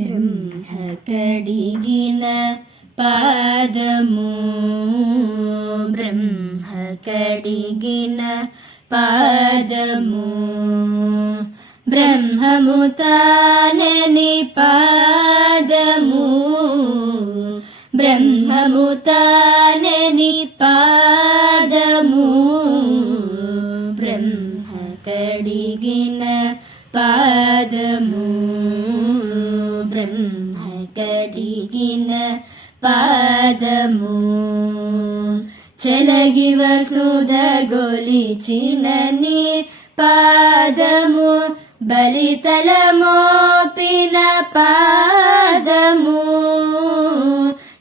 బ్రహ్మ కడిగిన పాదము బ్రహ్మ కడిగిన పాదము బ్రహ్మము తానని పాదము బ్రహ్మము తానని పాదము బ్రహ్మ కడిగిన పాదము బ్రహ్మ కడిగిన పాదము చెలగి వసుధ గొలిచినని పాదము బలితల మోపిన పాదము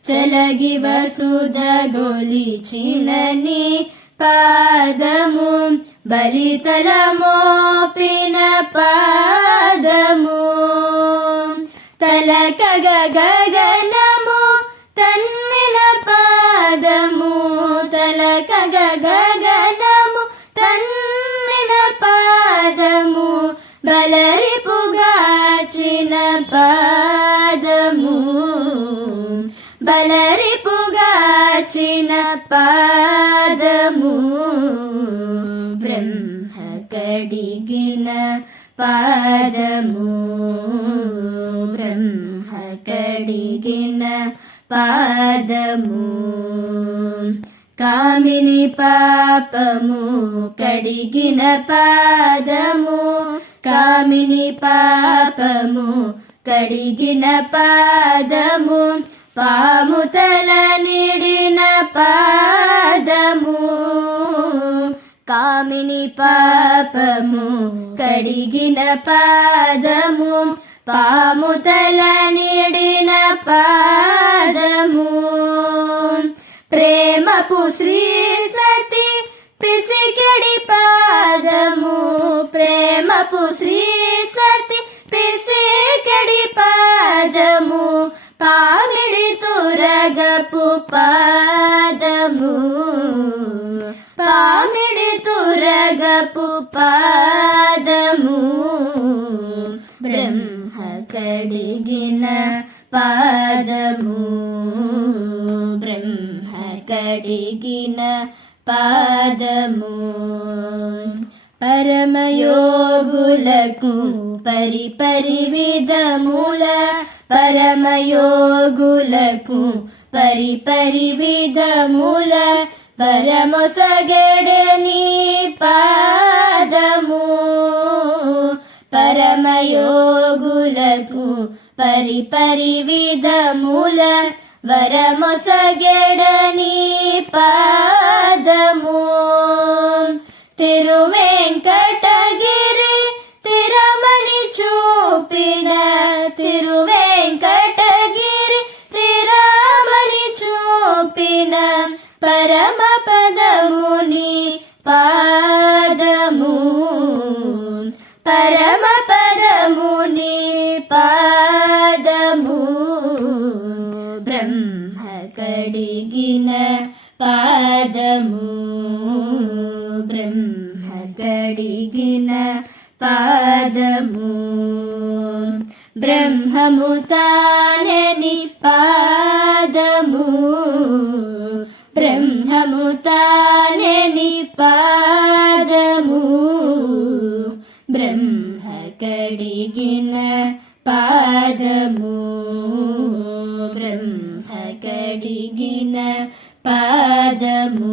చెలగి వసుధ గొలిచినని పాదము బలితల మోపిన పాదము తలక గగనము తన్మిన పాదము తలక గగనము తన్మిన పాదము బలరిపుగాచిన పాదము బలరిపుగాచిన పాదము బ్రహ్మ కడిగిన పాదము బ్రహ్మ కడిగిన పాదము కామిని పాపము కడిగిన పాదము కామిని పాపము కడిగిన పాదము పాము తల నిడిన పాదము కామిని పాపము కడిగిన పాదము పాము తల నిడిన పాదము ప్రేమపు శ్రీ సతి పిసికెడి పాదము ప్రేమపు శ్రీ సతి పిసికెడి పాదము పామిడి తురగపు పాదము పామిడి తురగపు పాదము బ్రహ్మ కడిగిన పాదము బ్రహ్మ కడిగిన పాదము పరమయోగులకు పరిపరి విధముల పరమయోగులకు పరిపరి విధముల పరమొసగడని పాదము పరమయోగులకు పరిపరి విధముల వరమొసగడని పాదము తిరువెంకటగిరి తిరమణి చూపిన తిరువెంకటగిరి తిరమణి చూపిన పరమ పదముని పాదము పరమ పదముని పాదము బ్రహ్మ కడిగిన పాదము బ్రహ్మ కడిగిన పాదము బ్రహ్మము తానని పాదము బ్రహ్మము తానని పాదము బ్రహ్మ కడిగిన పాదము బ్రహ్మ కడిగిన పాదము